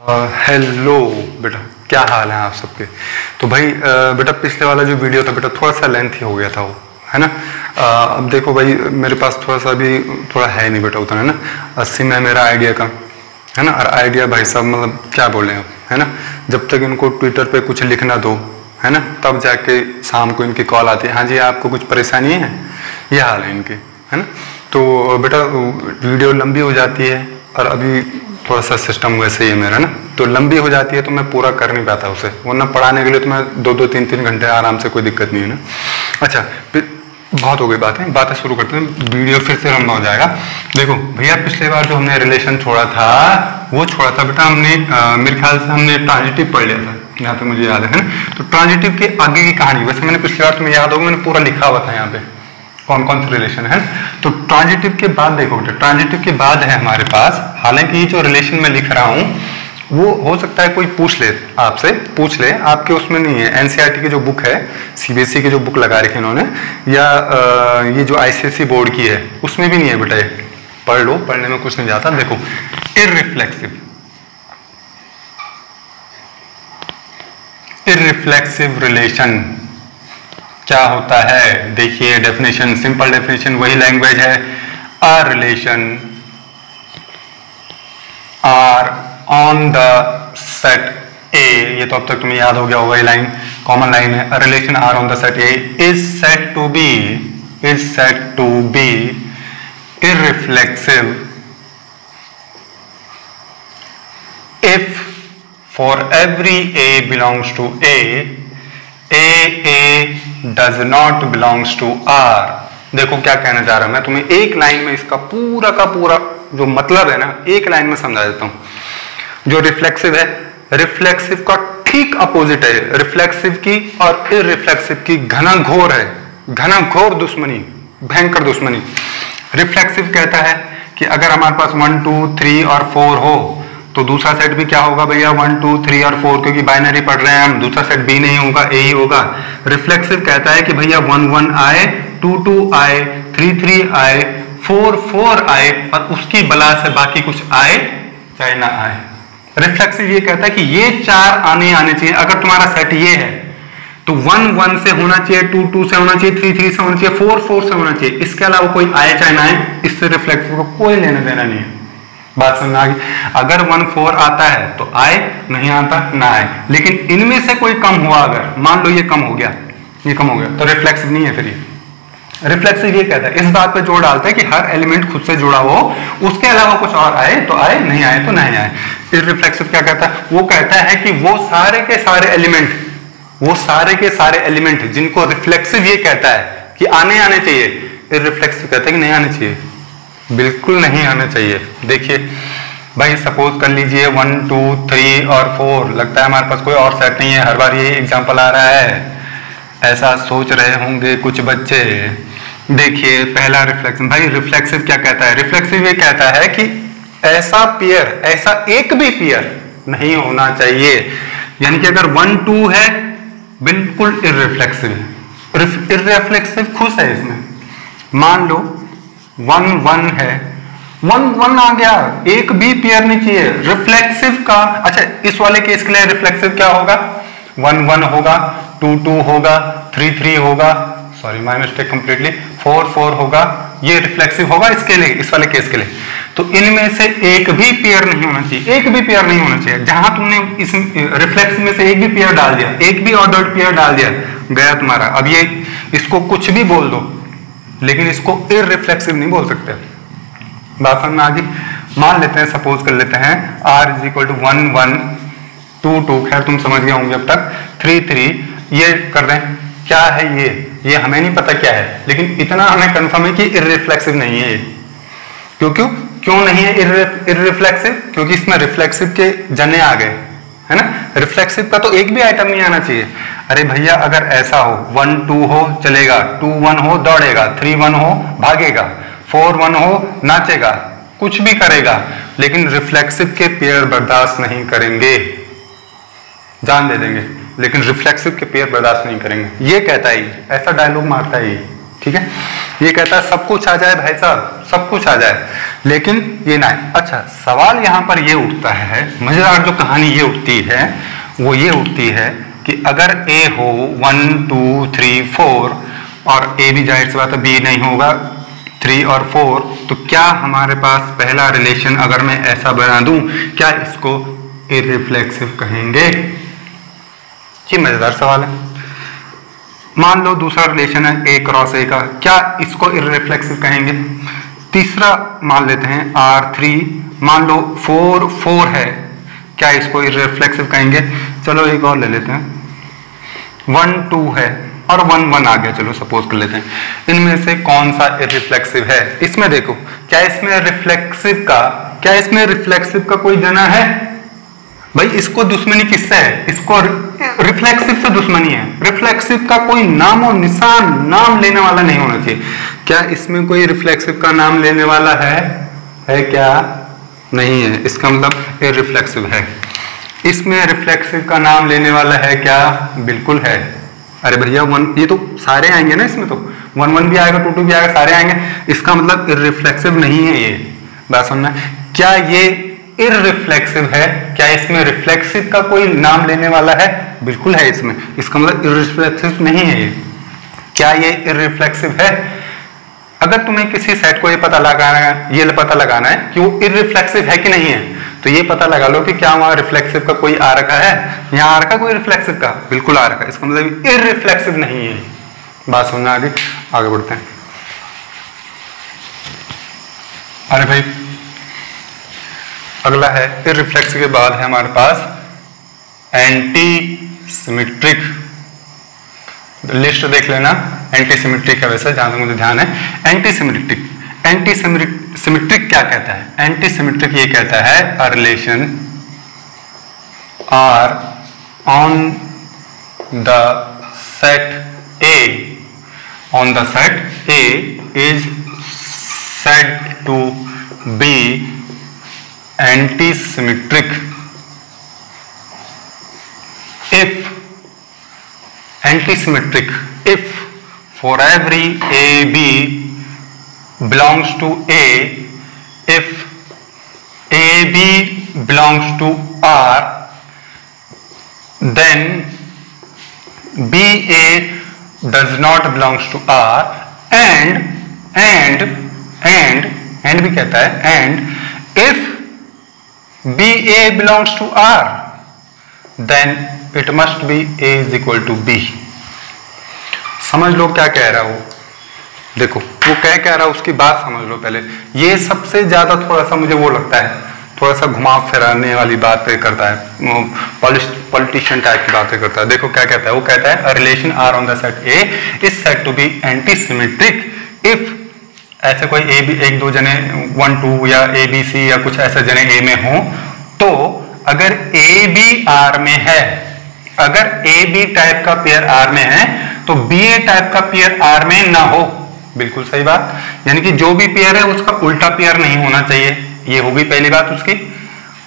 Hello बेटा, क्या हाल है आप सबके। तो भाई बेटा पिछले वाला जो वीडियो था बेटा थोड़ा सा लेंथी हो गया था वो, है ना। अब देखो भाई मेरे पास थोड़ा सा भी थोड़ा है नहीं बेटा उतना, है ना। 80 में मेरा आइडिया का, है ना। और आइडिया भाई साहब मतलब क्या बोले आप, है ना। जब तक इनको ट्विटर पे कुछ लिखना दो, है ना, तब जाके शाम को इनकी कॉल आती है, हाँ जी आपको कुछ परेशानी है, ये हाल है इनके, है ना। तो बेटा वीडियो लंबी हो जाती है और अभी थोड़ा सा सिस्टम वैसे ही है मेरा ना, तो लंबी हो जाती है तो मैं पूरा कर नहीं पाता उसे, वरना पढ़ाने के लिए तो मैं 2-2, 3-3 घंटे आराम से, कोई दिक्कत नहीं है ना। अच्छा फिर बहुत हो गई बातें शुरू करते हैं, वीडियो फिर से लंबा हो जाएगा। देखो भैया पिछले बार जो हमने रिलेशन छोड़ा था वो छोड़ा था बेटा हमने मेरे ख्याल से हमने ट्रांजिटिव पढ़ लिया था, यहाँ पे मुझे याद है ना। तो ट्रांजिटिव के आगे की कहानी वैसे मैंने पिछली बार तुम्हें याद होगा मैंने पूरा लिखा हुआ था यहाँ पे कौन कौन से रिलेशन है। तो ट्रांजिटिव के बाद देखो बेटा, ट्रांजिटिव के बाद है हमारे पास, हालांकि ये जो रिलेशन मैं लिख रहा हूँ वो हो सकता है कोई पूछ ले, आपसे पूछ ले, आपके उसमें नहीं है। एनसीईआरटी की जो बुक है, सीबीएसई की जो बुक लगा रखी है इन्होंने, या ये जो आईसीएसई बोर्ड की है उसमें भी नहीं है बेटा, ये पढ़ लो, पढ़ने में कुछ नहीं जाता। देखो इररिफ्लेक्सिव रिलेशन क्या होता है, देखिए डेफिनेशन, सिंपल डेफिनेशन, वही लैंग्वेज है। A relation are on the set A, ये तो अब तक तुम्हें याद हो गया होगा, ये लाइन कॉमन लाइन है। A relation are on the set A is said to be irreflexive if for every a belongs to A does not belongs to R. देखो क्या कहना चाह रहा हूं मैं तुम्हें, एक लाइन में इसका पूरा का पूरा जो मतलब है ना एक लाइन में समझा देता हूं। जो रिफ्लेक्सिव है, रिफ्लेक्सिव का ठीक अपोजिट है रिफ्लेक्सिव की, और इररिफ्लेक्सिव की घनाघोर है, घनाघोर दुश्मनी, भयंकर दुश्मनी। रिफ्लेक्सिव कहता है कि अगर हमारे पास 1, 2, 3 और 4 हो तो दूसरा सेट भी क्या होगा भैया 1, 2, 3 और 4, क्योंकि बाइनरी पढ़ रहे हैं हम, दूसरा सेट बी नहीं होगा ए ही होगा। रिफ्लेक्सिव कहता है कि भैया 1, 1 आए, 2, 2 आए, 3, 3 आए, 4, 4 आए, और उसकी बला से बाकी कुछ आए चाहे ना आए। रिफ्लेक्सिव ये कहता है कि ये 4 आने चाहिए। अगर तुम्हारा सेट ये है तो 1, 1 से होना चाहिए, 2, 2 से होना चाहिए, 3, 3 से होना चाहिए, 4, 4 से होना चाहिए। इसके अलावा कोई आए चाहे ना आए, इससे रिफ्लेक्सिव को कोई लेना देना नहीं है। बात समझ आ गई। अगर 1, 4 आता है तो आए, नहीं आता ना आए, लेकिन इनमें से कोई कम हुआ, अगर मान लो ये कम हो गया, ये कम हो गया, तो रिफ्लेक्सिव नहीं है। फिर ये रिफ्लेक्सिव ये कहता है, इस बात पे जोर डालता है कि हर एलिमेंट खुद से जुड़ा हो, उसके अलावा कुछ और आए तो आए, नहीं आए तो नहीं आए। इररिफ्लेक्सिव क्या कहता है, वो कहता है कि वो सारे के सारे एलिमेंट जिनको रिफ्लेक्सिव ये कहता है कि आने चाहिए, इररिफ्लेक्सिव कहता है कि नहीं आने चाहिए, बिल्कुल नहीं आना चाहिए। देखिए भाई सपोज कर लीजिए 1, 2, 3 और 4, लगता है हमारे पास कोई और सेट नहीं है, हर बार यही एग्जांपल आ रहा है, ऐसा सोच रहे होंगे कुछ बच्चे। देखिए पहला रिफ्लेक्शन, भाई रिफ्लेक्सिव क्या कहता है, रिफ्लेक्सिव ये कहता है कि ऐसा पेयर, ऐसा एक भी पेयर नहीं होना चाहिए। यानी कि अगर 1, 2 है बिल्कुल इररिफ्लेक्सिव है, इररिफ्लेक्सिव खुश है इसमें। मान लो 1, 1 है, 1, 1 आ गया, एक भी पेयर नहीं चाहिए रिफ्लेक्सिव का। अच्छा इस वाले केस के लिए रिफ्लेक्सिव क्या होगा, 1, 1 होगा, 2, 2 होगा, 3, 3 होगा, सॉरी माय मिस्टेक कंप्लीटली, 4, 4 होगा, ये रिफ्लेक्सिव होगा इसके लिए, इस वाले केस के लिए। तो इनमें से एक भी पेयर नहीं होना चाहिए, एक भी पेयर नहीं होना चाहिए। जहां तुमने इस रिफ्लेक्सिव में से एक भी पेयर डाल दिया, एक भी ऑर्डर्ड पेयर डाल दिया, गया तुम्हारा। अब ये इसको कुछ भी बोल दो लेकिन इसको इररिफ्लेक्सिव नहीं बोल सकते। बात समझ में आ गई। मान लेते हैं, सपोज कर लेते हैं R = 1, 1, 2, 2, खैर तुम समझ गए होंगे अब तक, 3, 3, ये कर दें। क्या है ये हमें नहीं पता क्या है, लेकिन इतना हमें कंफर्म है कि इररिफ्लेक्सिव नहीं है। क्यों नहीं है इररिफ्लेक्सिव, क्योंकि इसमें रिफ्लेक्सिव के जने आ गए, है ना। रिफ्लेक्सिव का तो एक भी आइटम नहीं आना चाहिए। अरे भैया अगर ऐसा हो 1, 2 हो चलेगा, 2, 1 हो दौड़ेगा, 3, 1 हो भागेगा, 4, 1 हो नाचेगा, कुछ भी करेगा, लेकिन रिफ्लेक्सिव के पेयर बर्दाश्त नहीं करेंगे, जान दे देंगे, लेकिन रिफ्लेक्सिव के पेयर बर्दाश्त नहीं करेंगे। ये कहता है, ऐसा डायलॉग मारता है, ठीक है, ये कहता है सब कुछ आ जाए भाई साहब, सब कुछ आ जाए, लेकिन ये ना है। अच्छा, सवाल यहाँ पर ये उठता है, मजेदार जो कहानी ये उठती है वो ये उठती है कि अगर ए हो 1 2 3 4 और ए भी जाहिर सी बात है बी नहीं होगा 3 और 4, तो क्या हमारे पास पहला रिलेशन अगर मैं ऐसा बना दूं, क्या इसको इररिफ्लेक्सिव कहेंगे? जी मजेदार सवाल है। मान लो दूसरा रिलेशन है ए क्रॉस ए का, क्या इसको इररिफ्लेक्सिव कहेंगे? तीसरा मान लेते हैं R3, मान लो 4 4 है, क्या इसको इररिफ्लेक्सिव कहेंगे? चलो एक और ले लेते हैं, 1 2 है और 1 1 आ गया, चलो सपोज कर लेते हैं। इनमें से कौन सा इररिफ्लेक्सिव है? इसमें देखो, क्या इसमें रिफ्लेक्सिव का कोई जना है? भाई इसको दुश्मनी किससे है? इसको रिफ्लेक्सिव से दुश्मनी है। रिफ्लेक्सिव का कोई नाम और निशान, नाम लेने वाला नहीं होना चाहिए। क्या इसमें कोई रिफ्लेक्सिव का नाम लेने वाला है क्या? नहीं है, इसका मतलब इररिफ्लेक्सिव है। इसमें रिफ्लेक्सिव का नाम लेने वाला है क्या? बिल्कुल है। अरे भैया 1, ये तो सारे आएंगे ना, इसमें तो 1 1 भी आएगा, 2 2 भी आएगा, सारे आएंगे, इसका मतलब इररिफ्लेक्सिव नहीं है। ये बात सुनना, क्या ये इररिफ्लेक्सिव है? क्या इसमें रिफ्लेक्सिव का कोई नाम लेने वाला है? बिल्कुल है इसमें, इसका मतलब इररिफ्लेक्सिव नहीं है ये। क्या ये इररिफ्लेक्सिव है? अगर तुम्हें किसी सेट को ये पता लगाना है कि वो इररिफ्लेक्सिव है कि नहीं है, तो ये पता लगा लो कि क्या वहां रिफ्लेक्सिव का कोई आ रखा है, यहाँ आ रखा कोई रिफ्लेक्सिव का? बिल्कुल आ रखा है, इसका मतलब इररिफ्लेक्सिव नहीं है। बात सुनना, आगे बढ़ते हैं। अरे भाई अगला है इररिफ्लेक्सिव के बाद है हमारे पास एंटी सिमेट्रिक। लिस्ट देख लेना, एंटी सिमेट्रिक है वैसे, जहां तक मुझे ध्यान है। एंटी सिमेट्रिक क्या कहता है? एंटी सिमेट्रिक ये कहता है a relation are on the set A is said to be anti-symmetric if for every AB belongs to A, if AB belongs to R, then BA does not belongs to R, and भी कहता है and if BA belongs to R, then it must be A is equal to B। समझ लो क्या कह रहा है वो, देखो वो क्या रहा है, उसकी बात समझ लो पहले। ये सबसे ज्यादा थोड़ा सा मुझे वो लगता है, थोड़ा सा घुमा फिराने वाली बात करता है, पॉलिटिशियन टाइप की बातें करता है। देखो क्या कहता है, वो कहता है a relation R on the set A is said to be anti-symmetric if ऐसे कोई ए बी, एक दो जने 1 2 या ए बी सी या कुछ ऐसे जने ए में हो, तो अगर ए बी आर में है, अगर ए बी टाइप का पेयर आर में है, तो बी ए टाइप का पेयर आर में ना हो। बिल्कुल सही बात, यानी कि जो भी पेयर है उसका उल्टा पेयर नहीं होना चाहिए। ये होगी पहली बात उसकी।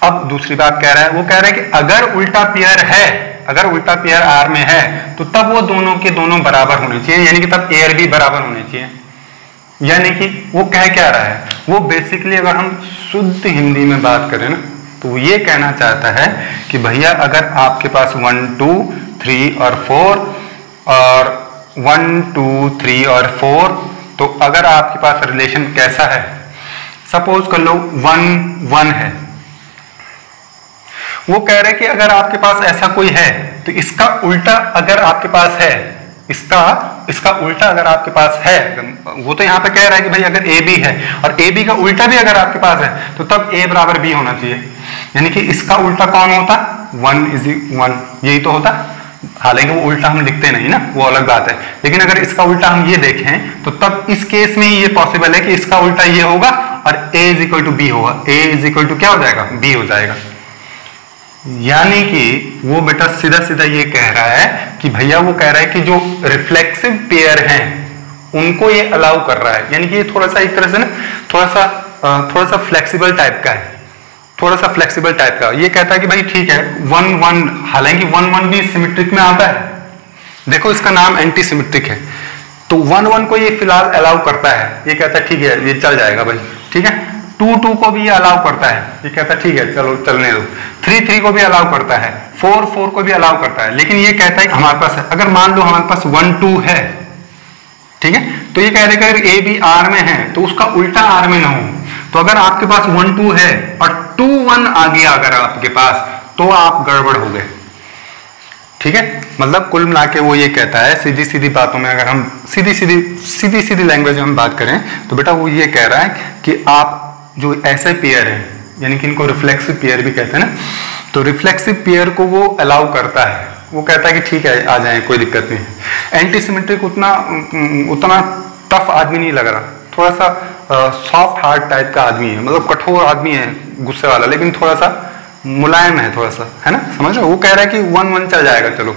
अब दूसरी बात कह रहा है, वो कह रहा है कि अगर उल्टा पेयर है, अगर उल्टा पेयर आर में है, तो तब वो दोनों के दोनों बराबर होने चाहिए, यानी कि तब ए और बी बराबर होने चाहिए। यानी कि वो कह क्या रहा है, वो बेसिकली अगर हम शुद्ध हिंदी में बात करें ना, तो ये कहना चाहता है कि भैया अगर आपके पास 1 2 3 और 4 और 1 2 3 और 4, तो अगर आपके पास रिलेशन कैसा है, सपोज कर लो 1 1 है, वो कह रहे कि अगर आपके पास ऐसा कोई है, तो इसका उल्टा अगर आपके पास है, इसका उल्टा अगर आपके पास है, वो तो यहाँ पे कह रहा है कि भाई अगर ए बी है और ए बी का उल्टा भी अगर आपके पास है, तो तब ए बराबर बी होना चाहिए। यानी कि इसका उल्टा कौन होता? 1 is 1, यही तो होता। हालांकि वो उल्टा हम लिखते नहीं ना, वो अलग बात है, लेकिन अगर इसका उल्टा हम ये देखें, तो तब इस केस में ये पॉसिबल है कि इसका उल्टा ये होगा और a is equal to b होगा। a इज इक्वल टू क्या हो जाएगा? b हो जाएगा। यानी कि वो बेटा सीधा सीधा ये कह रहा है कि भैया वो कह रहा है कि जो रिफ्लेक्सिव पेयर हैं उनको ये अलाउ कर रहा है। यानी कि ये थोड़ा सा एक तरह से ना थोड़ा सा फ्लेक्सिबल टाइप का है, थोड़ा सा फ्लेक्सिबल टाइप का। ये कहता है कि भाई ठीक है 1 1, हालांकि 1 1 भी सिमेट्रिक में आता है। देखो इसका नाम एंटी सिमेट्रिक है, तो 1 1 को ये फिलहाल अलाउ करता है, ये कहता है ठीक है ये चल जाएगा भाई, ठीक है। 2 2 को भी ये अलाउ करता है, ये कहता है ठीक है चलो चलने दो। 3 3 को भी अलाउ करता है, 4 4 को भी अलाउ करता है, लेकिन ये कहता है कि हमारे पास अगर मान लो हमारे पास 1 2 है, ठीक है, तो ये कह रहे अगर ए बी आर में है तो उसका उल्टा आर में ना हो। तो अगर आपके पास 1 2 है और 2 1 आ गया अगर आपके पास, तो आप गड़बड़ हो गए, ठीक है। मतलब कुल मिला के वो ये कहता है, सीधी सीधी बातों में अगर हम सीधी सीधी लैंग्वेज में हम बात करें तो बेटा वो ये कह रहा है कि आप जो ऐसे पेयर हैं, यानी कि इनको रिफ्लेक्सिव पेयर भी कहते हैं ना, तो रिफ्लेक्सिव पेयर को वो अलाउ करता है, वो कहता है कि ठीक है आ जाए कोई दिक्कत नहीं है। एंटीसिमेट्रिक उतना टफ आदमी नहीं लग रहा, थोड़ा सा सॉफ्ट हार्ट टाइप का आदमी है, मतलब कठोर आदमी है गुस्से वाला, लेकिन थोड़ा सा मुलायम है, थोड़ा सा, है ना, समझ रहे हो। वो कह रहा है कि 1 1 चल जाएगा चलो,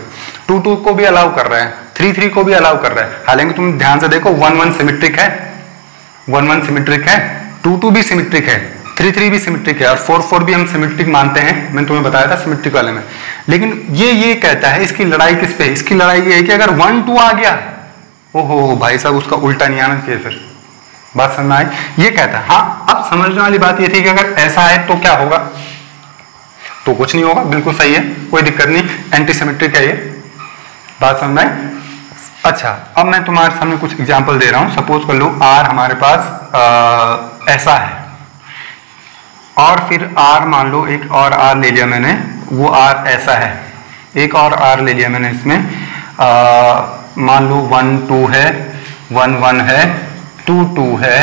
2 2 को भी अलाउ कर रहा है, 3 3 को भी अलाउ कर रहा है। हालांकि तुम ध्यान से देखो 1 1 सिमेट्रिक है, 1 1 सिमेट्रिक है, 2 2 भी सिमेट्रिक है, 3 3 भी सिमेट्रिक है, और 4 4 भी हम सिमेट्रिक मानते हैं, मैंने तुम्हें बताया था सिमेट्रिक वाले में। लेकिन ये कहता है, इसकी लड़ाई किस पे, इसकी लड़ाई ये है कि अगर 1 2 आ गया, ओहो भाई साहब उसका उल्टा नहीं आना चाहिए, फिर बात समझ में आई। ये कहता है, हाँ अब समझने वाली बात ये थी कि अगर ऐसा है तो क्या होगा, तो कुछ नहीं होगा, बिल्कुल सही है, कोई दिक्कत नहीं, एंटीसिमेट्रिक है ये, बात समझ में आई। अच्छा अब मैं तुम्हारे सामने कुछ एग्जांपल दे रहा हूं। सपोज कर लो आर हमारे पास ऐसा है, और फिर आर मान लो एक और आर ले लिया मैंने, वो आर ऐसा है, एक और आर ले लिया मैंने इसमें, मान लो 1 2 है, 1 1 है, 2 2 है,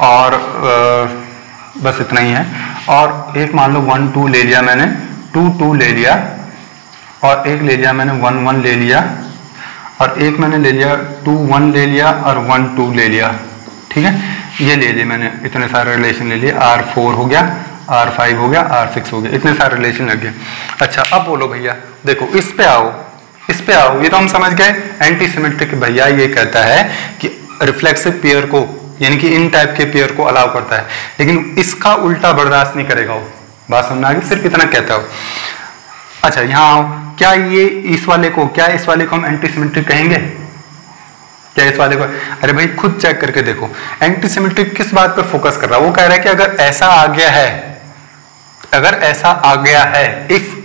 और बस इतना ही है। और एक मान लो 1 2 ले लिया मैंने, 2 2 ले लिया, और एक ले लिया मैंने 1 1 ले लिया, और एक मैंने ले लिया 2 1 ले लिया, और 1 2 ले लिया, ठीक है। ये ले लिए मैंने, इतने सारे रिलेशन ले लिए, R4 हो गया, R5 हो गया, R6 हो गया, इतने सारे रिलेशन लग गए। अच्छा अब बोलो भैया, देखो इस पे आओ, इस पे आओ, ये तो हम समझ गए एंटीसिमेट्रिक। भैया ये कहता है कि रिफ्लेक्सिव पेयर को, यानी कि इन टाइप के पेयर को अलाउ करता है, लेकिन इसका उल्टा बर्दाश्त नहीं करेगा वो, बात समझना आ गई, सिर्फ इतना कहता हो। अच्छा यहाँ आओ, क्या ये इस वाले को, क्या इस वाले को हम एंटीसिमेट्रिक कहेंगे, क्या इस वाले को, अरे भाई खुद चेक करके देखो एंटीसिमेट्रिक किस बात पर फोकस कर रहा है। वो कह रहा है कि अगर ऐसा आ गया है, अगर ऐसा आ गया है, इफ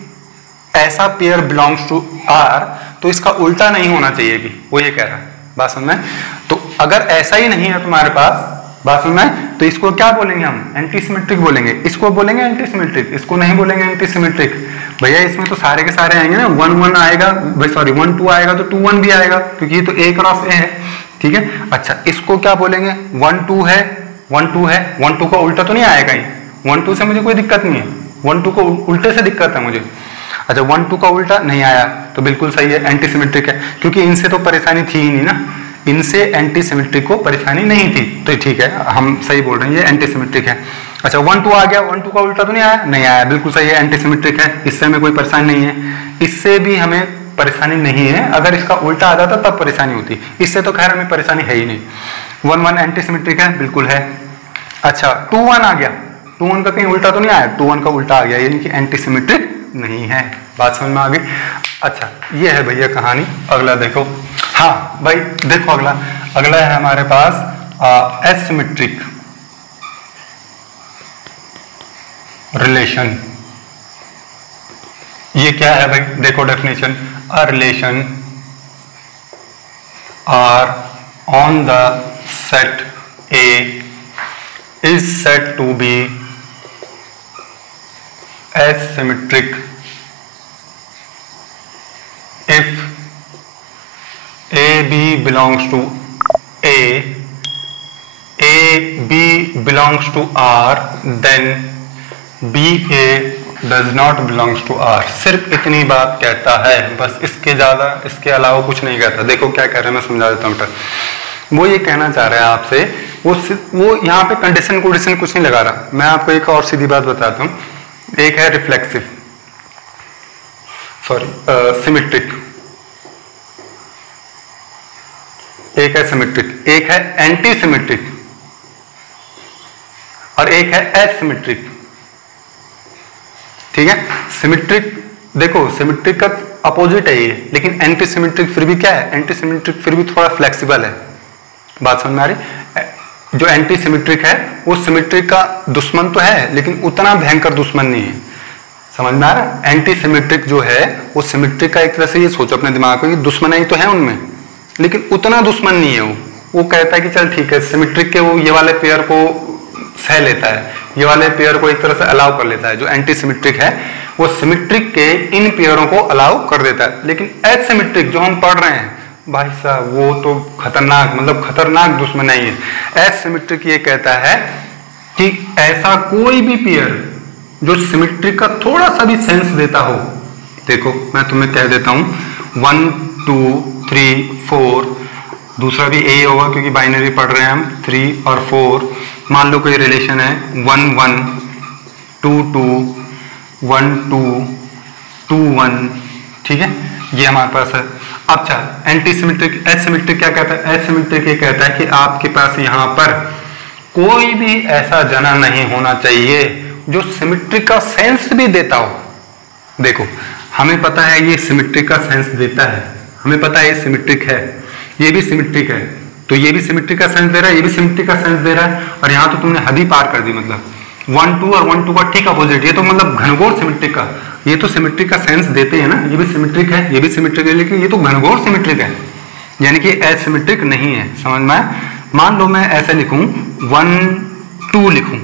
ऐसा पेयर बिलोंग्स टू आर, तो इसका उल्टा नहीं होना चाहिए कि, वो ये कह रहा है, बात समझ में। तो अगर ऐसा ही नहीं है तुम्हारे पास, बात समझ में, तो इसको क्या बोलेंगे हम, एंटीसिमेट्रिक बोलेंगे, इसको बोलेंगे एंटीसिमेट्रिक, इसको नहीं बोलेंगे एंटीसिमेट्रिक। भैया इसमें तो सारे के सारे आएंगे ना, 1 1 आएगा, सॉरी 1 2 आएगा तो 2 1 भी आएगा, क्योंकि ये तो A क्रॉस A है, ठीक है। अच्छा इसको क्या बोलेंगे, 1 2 है, 1 2 है, 1 2 का उल्टा तो नहीं आएगा ही, 1 2 से मुझे कोई दिक्कत नहीं है, 1 2 को उल्टे से दिक्कत है मुझे। अच्छा 1 2 का उल्टा नहीं आया तो बिल्कुल सही है, एंटीसिमेट्रिक है, क्योंकि इनसे तो परेशानी थी ही नहीं ना, इनसे एंटीसिमेट्रिक को परेशानी नहीं थी, तो ठीक है हम सही बोल रहे हैं, ये एंटीसिमेट्रिक है। अच्छा 1 2 आ गया, 1 2 का उल्टा तो नहीं आया, नहीं आया, बिल्कुल सही है, एंटीसिमेट्रिक है, इससे हमें कोई परेशानी नहीं है, इससे भी हमें परेशानी नहीं है, अगर इसका उल्टा आ जाता तब परेशानी होती, इससे तो खैर हमें परेशानी है ही नहीं। 1 1 एंटीसिमेट्रिक है, बिल्कुल है। अच्छा 2 1 आ गया, 2 1 का कहीं उल्टा तो नहीं आया, 2 1 का उल्टा आ गया, यानी कि एंटीसिमेट्रिक नहीं है, बात समझ में आ गई। अच्छा ये है भैया कहानी। अगला देखो, हाँ भाई देखो अगला है हमारे पास एसिमेट्रिक रिलेशन। ये क्या है भाई, देखो definition, a relation are on the set A is set to be asymmetric if AB belongs to A, AB belongs to R, then BA does not belongs to R। सिर्फ इतनी बात कहता है बस, इसके ज़्यादा इसके अलावा कुछ नहीं कहता। देखो क्या कह रहे हैं, मैं समझा देता हूँ। वो ये कहना चाह रहा है आपसे, वो यहाँ पे कंडीशन कुछ नहीं लगा रहा। मैं आपको एक और सीधी बात बताता हूँ, एक है रिफ्लेक्सिव, सॉरी सिमेट्रिक, एक है सिमेट्रिक, एक है एंटी सिमेट्रिक, और एक है एसिमेट्रिक, ठीक है। सिमेट्रिक देखो, सिमेट्रिक का अपोजिट है ये, लेकिन एंटी सिमेट्रिक फिर भी क्या है, एंटी सिमेट्रिक फिर भी थोड़ा फ्लेक्सिबल है, बात समझ में आ रही? जो एंटी सिमेट्रिक है वो सिमेट्रिक का दुश्मन तो है लेकिन उतना भयंकर दुश्मन नहीं है। समझ में आ रहा है? एंटी सिमेट्रिक जो है वो सिमेट्रिक का एक तरह से ये सोचो अपने दिमाग में कि दुश्मन ही तो है उनमें, लेकिन उतना दुश्मन नहीं है वो कहता है कि चल ठीक है, सिमेट्रिक के वो ये वाले पेयर को सह लेता है, ये वाले पेयर को एक तरह से अलाउ कर लेता है। जो एंटी सिमेट्रिक है वो सिमेट्रिक के इन पेयरों को अलाउ कर देता है, लेकिन एसिमेट्रिक जो हम पढ़ रहे हैं भाई साहब वो तो खतरनाक, मतलब खतरनाक दुश्मन है ये। एसिमेट्रिक ये कहता है कि ऐसा कोई भी पेयर जो सिमेट्रिक का थोड़ा सा भी सेंस देता हो, देखो मैं तुम्हें कह देता हूं 1 2 3 4, दूसरा भी ए होगा क्योंकि बाइनरी पढ़ रहे हैं हम, 3 और 4। मान लो कोई रिलेशन है 1 1 2 2 1 2 2 1, ठीक है, ये हमारे पास है। अच्छा एंटी सिमेट्रिक एसिमेट्रिक क्या कहता है? एसिमेट्रिक ये कहता है कि आपके पास यहाँ पर कोई भी ऐसा जना नहीं होना चाहिए जो सिमेट्रिक का सेंस भी देता हो। देखो हमें पता है ये सिमेट्रिक का सेंस देता है, हमें पता है ये सिमेट्रिक है, ये भी सिमेट्रिक है, तो ये भी सिमेट्रिक का सेंस दे रहा है, ये भी सिमेट्रिक का सेंस दे रहा है, और यहाँ तो तुमने हद ही पार कर दी। मतलब 1 2 और 1 2 का ठीक अपोजिट, ये तो मतलब घनघोर सिमेट्रिक का, ये तो सिमेट्रिक का सेंस देते हैं ना, ये भी सिमेट्रिक है, ये भी सिमेट्रिक है, लेकिन ये तो घनघोर सिमेट्रिक है, यानी कि एसिमेट्रिक नहीं है। समझ में आया? मान लो मैं ऐसे लिखूं 1 2 लिखूं,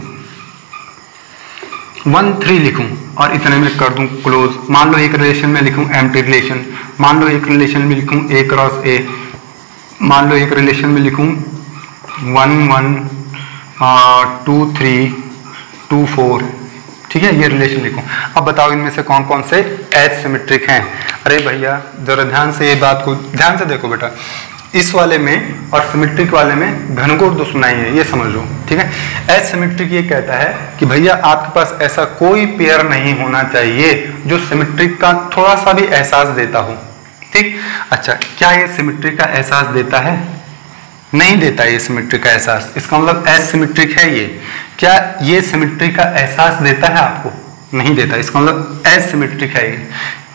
1 3 लिखूं और इतने में कर दूं क्लोज। मान लो एक रिलेशन में लिखूं एम्प्टी रिलेशन, मान लो एक रिलेशन में लिखूं A क्रॉस A, मान लो एक रिलेशन में लिखूं 1 1 2 3 2 4, ठीक है, ये रिलेशन लिखूं। अब बताओ इनमें से कौन कौन से एसिमेट्रिक हैं? अरे भैया जरा ध्यान से ये बात को ध्यान से देखो बेटा, इस वाले में और सिमेट्रिक वाले में घनघोर दुश्मनाई है, ये समझ लो, ठीक है। एसिमेट्रिक ये कहता है कि भैया आपके पास ऐसा कोई पेयर नहीं होना चाहिए जो सिमेट्रिक का थोड़ा सा भी एहसास देता हो, ठीक। अच्छा क्या ये सिमेट्रिक का एहसास देता है? नहीं देता ये सिमेट्रिक का एहसास, इसका मतलब एसिमेट्रिक है ये। क्या ये सिमेट्रिक का एहसास देता है आपको? नहीं देता, इसका मतलब एसिमेट्रिक है ये।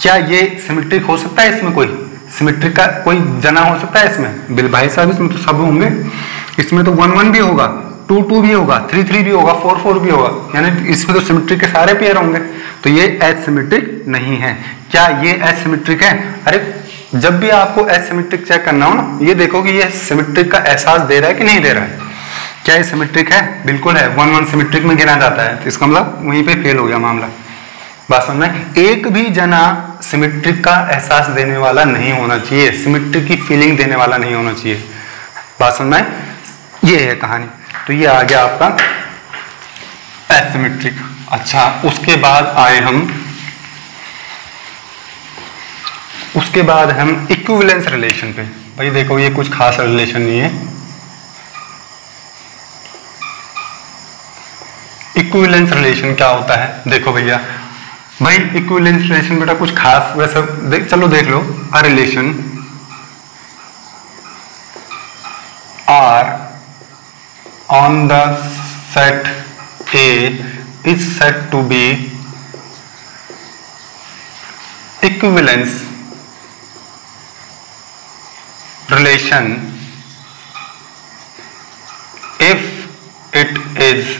क्या ये सिमेट्रिक हो सकता है? इसमें कोई सिमेट्रिक का कोई जना हो सकता है इसमें? बिल भाई साहब इसमें तो सब होंगे, इसमें तो 1 1 भी होगा, 2 2 भी होगा, 3 3 भी होगा, 4 4 भी होगा, यानी इसमें तो सिमेट्रिक के सारे पेयर होंगे, तो ये एसिमेट्रिक नहीं है। क्या ये एसिमेट्रिक है? अरे जब भी आपको एसिमेट्रिक चेक करना हो ना, ये देखो कि ये सिमेट्रिक का एहसास दे रहा है कि नहीं दे रहा है। क्या ये सिमेट्रिक है? बिल्कुल है, 1 1 सिमेट्रिक में गिना जाता है, तो इसका मतलब वहीं पे फेल हो गया मामला। बात समझ में? एक भी जना सिमेट्रिक का एहसास देने वाला नहीं होना चाहिए, सिमेट्रिक की फीलिंग देने वाला नहीं होना चाहिए। बात समझ में? ये है कहानी। तो ये आ गया आपका एसिमेट्रिक। अच्छा उसके बाद आए हम इक्विवेलेंस रिलेशन पे। भाई देखो ये कुछ खास रिलेशन नहीं है। इक्विवेलेंस रिलेशन क्या होता है? देखो भैया भाई इक्विवेलेंस रिलेशन बेटा कुछ खास वैसे चलो देख लो। A relation are on the set A is said to be equivalence relation if it is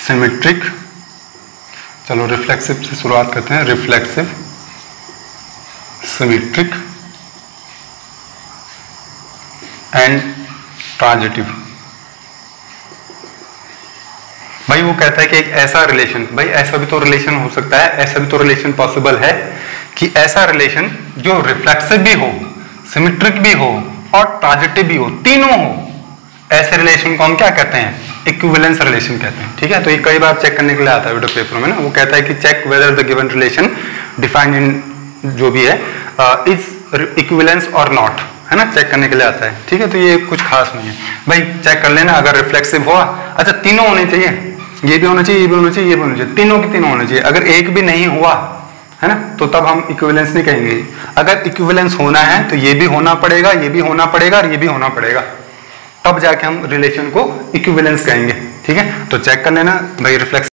symmetric। चलो रिफ्लेक्सिव से शुरुआत करते हैं। Reflexive, symmetric and transitive. भाई वो कहता है कि एक ऐसा रिलेशन, भाई ऐसा भी तो रिलेशन हो सकता है, ऐसा भी तो रिलेशन पॉसिबल है कि ऐसा रिलेशन जो रिफ्लेक्सिव भी हो, सिमेट्रिक भी हो और ट्रांजिटिव भी हो, तीनों हो, ऐसे रिलेशन को हम क्या कहते हैं? इक्विवेलेंस रिलेशन कहते हैं। ठीक है, तो ये कई बार चेक करने के लिए आता है बेटा पेपर में ना, वो कहता है कि check whether the given relation defined in जो भी है इज इक्विवेलेंस और नॉट, है ना, चेक करने के लिए आता है। ठीक है, तो ये कुछ खास नहीं है भाई, चेक कर लेना अगर रिफ्लेक्सिव हुआ। अच्छा तीनों होने चाहिए, ये भी होना चाहिए, ये भी होना चाहिए, ये भी होना चाहिए, तीनों के तीनों होने चाहिए। अगर एक भी नहीं हुआ है ना, तो तब हम इक्विवेलेंस नहीं कहेंगे। अगर इक्विवेलेंस होना है तो ये भी होना पड़ेगा, ये भी होना पड़ेगा और ये भी होना पड़ेगा, तब जाके हम रिलेशन को इक्विवेलेंस कहेंगे। ठीक है, तो चेक कर लेना भाई रिफ्लेक्स